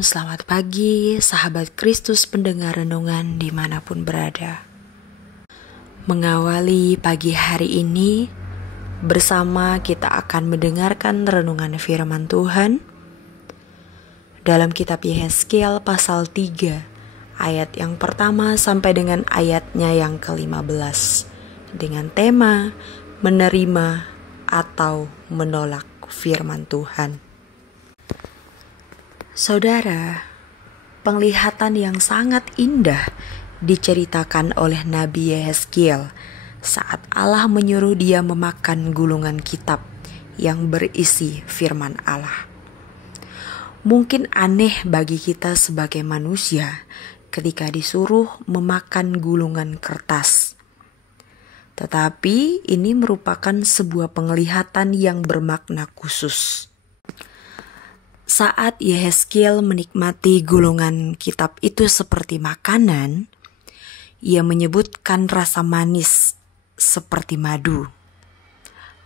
selamat pagi sahabat Kristus pendengar renungan dimanapun berada. Mengawali pagi hari ini, bersama kita akan mendengarkan renungan firman Tuhan dalam kitab Yehezkiel pasal 3, ayat yang pertama sampai dengan ayatnya yang ke-15, dengan tema menerima atau menolak firman Tuhan. Saudara, penglihatan yang sangat indah diceritakan oleh Nabi Yehezkiel saat Allah menyuruh dia memakan gulungan kitab yang berisi firman Allah. Mungkin aneh bagi kita sebagai manusia ketika disuruh memakan gulungan kertas. Tetapi ini merupakan sebuah penglihatan yang bermakna khusus. Saat Yehezkiel menikmati gulungan kitab itu seperti makanan, ia menyebutkan rasa manis seperti madu.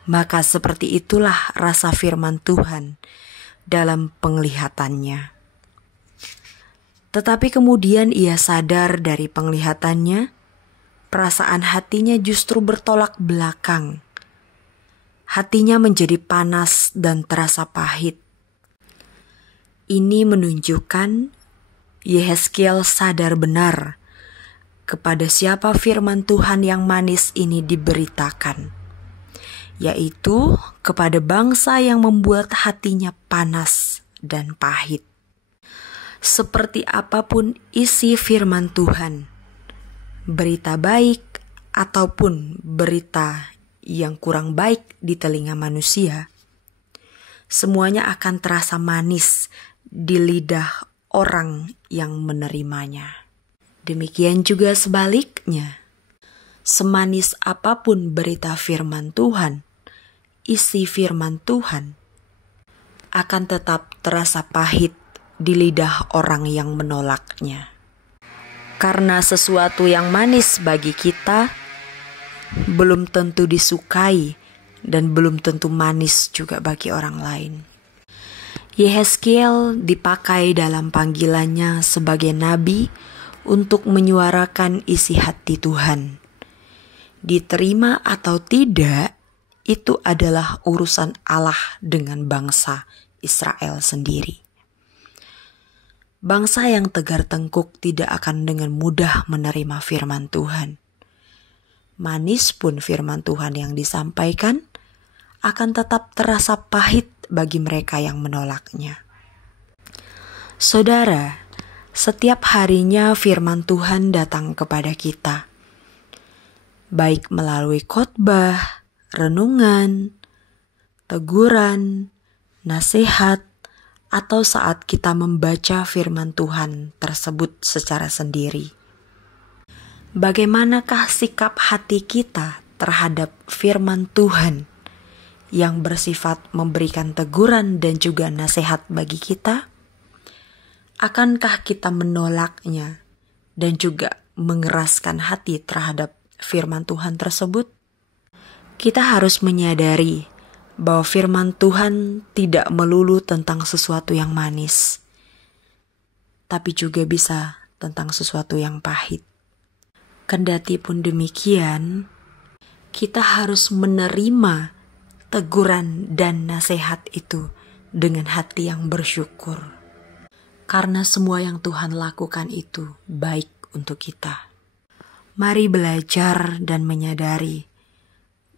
Maka seperti itulah rasa firman Tuhan dalam penglihatannya. Tetapi kemudian ia sadar dari penglihatannya, perasaan hatinya justru bertolak belakang. Hatinya menjadi panas dan terasa pahit. Ini menunjukkan Yehezkiel sadar benar kepada siapa firman Tuhan yang manis ini diberitakan, yaitu kepada bangsa yang membuat hatinya panas dan pahit. Seperti apapun isi firman Tuhan, berita baik ataupun berita yang kurang baik di telinga manusia, semuanya akan terasa manis di lidah orang yang menerimanya. Demikian juga sebaliknya, semanis apapun berita firman Tuhan, isi firman Tuhan akan tetap terasa pahit di lidah orang yang menolaknya. Karena sesuatu yang manis bagi kita belum tentu disukai dan belum tentu manis juga bagi orang lain. Yehezkiel dipakai dalam panggilannya sebagai nabi untuk menyuarakan isi hati Tuhan. Diterima atau tidak, itu adalah urusan Allah dengan bangsa Israel sendiri. Bangsa yang tegar tengkuk tidak akan dengan mudah menerima firman Tuhan. Manis pun firman Tuhan yang disampaikan akan tetap terasa pahit bagi mereka yang menolaknya. Saudara, setiap harinya firman Tuhan datang kepada kita, baik melalui khotbah, renungan, teguran, nasihat, atau saat kita membaca firman Tuhan tersebut secara sendiri. Bagaimanakah sikap hati kita terhadap firman Tuhan yang bersifat memberikan teguran dan juga nasihat bagi kita? Akankah kita menolaknya dan juga mengeraskan hati terhadap firman Tuhan tersebut? Kita harus menyadari bahwa firman Tuhan tidak melulu tentang sesuatu yang manis, tapi juga bisa tentang sesuatu yang pahit. Kendati pun demikian, kita harus menerima teguran dan nasihat itu dengan hati yang bersyukur. Karena semua yang Tuhan lakukan itu baik untuk kita. Mari belajar dan menyadari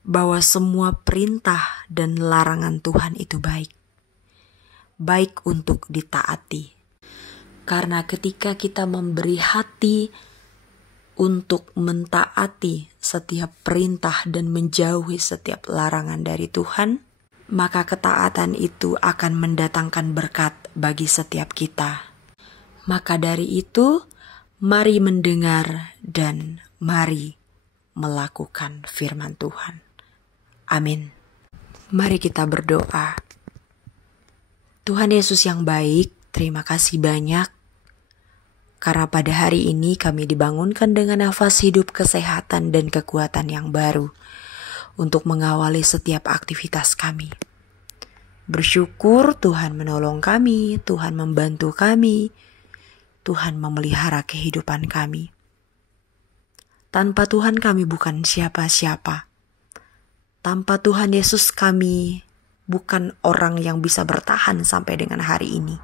bahwa semua perintah dan larangan Tuhan itu baik. Baik untuk ditaati. Karena ketika kita memberi hati untuk mentaati setiap perintah dan menjauhi setiap larangan dari Tuhan, maka ketaatan itu akan mendatangkan berkat bagi setiap kita. Maka dari itu, mari mendengar dan mari melakukan firman Tuhan. Amin. Mari kita berdoa. Tuhan Yesus yang baik, terima kasih banyak karena pada hari ini kami dibangunkan dengan nafas hidup, kesehatan, dan kekuatan yang baru untuk mengawali setiap aktivitas kami. bersyukur Tuhan menolong kami, Tuhan membantu kami, Tuhan memelihara kehidupan kami. Tanpa Tuhan kami bukan siapa-siapa. Tanpa Tuhan Yesus kami bukan orang yang bisa bertahan sampai dengan hari ini.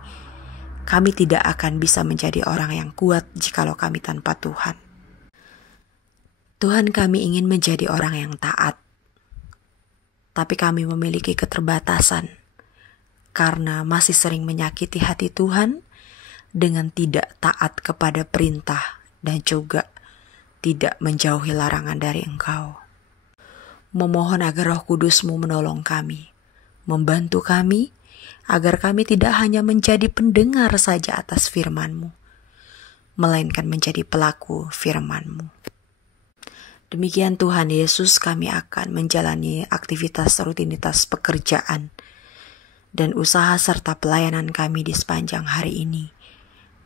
Kami tidak akan bisa menjadi orang yang kuat jikalau kami tanpa Tuhan. Tuhan, kami ingin menjadi orang yang taat. Tapi kami memiliki keterbatasan karena masih sering menyakiti hati Tuhan dengan tidak taat kepada perintah dan juga tidak menjauhi larangan dari Engkau. Memohon agar Roh Kudus-Mu menolong kami, membantu kami, agar kami tidak hanya menjadi pendengar saja atas firman-Mu, melainkan menjadi pelaku firman-Mu. Demikian Tuhan Yesus, kami akan menjalani aktivitas rutinitas pekerjaan dan usaha serta pelayanan kami di sepanjang hari ini.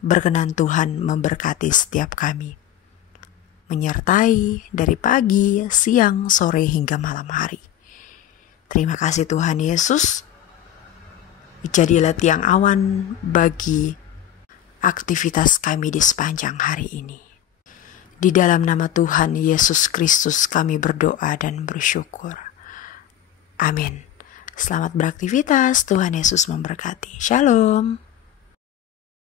Berkenan Tuhan memberkati setiap kami, menyertai dari pagi, siang, sore hingga malam hari. Terima kasih Tuhan Yesus. Jadilah tiang awan bagi aktivitas kami di sepanjang hari ini. Di dalam nama Tuhan Yesus Kristus kami berdoa dan bersyukur. Amin. Selamat beraktivitas, Tuhan Yesus memberkati. Shalom.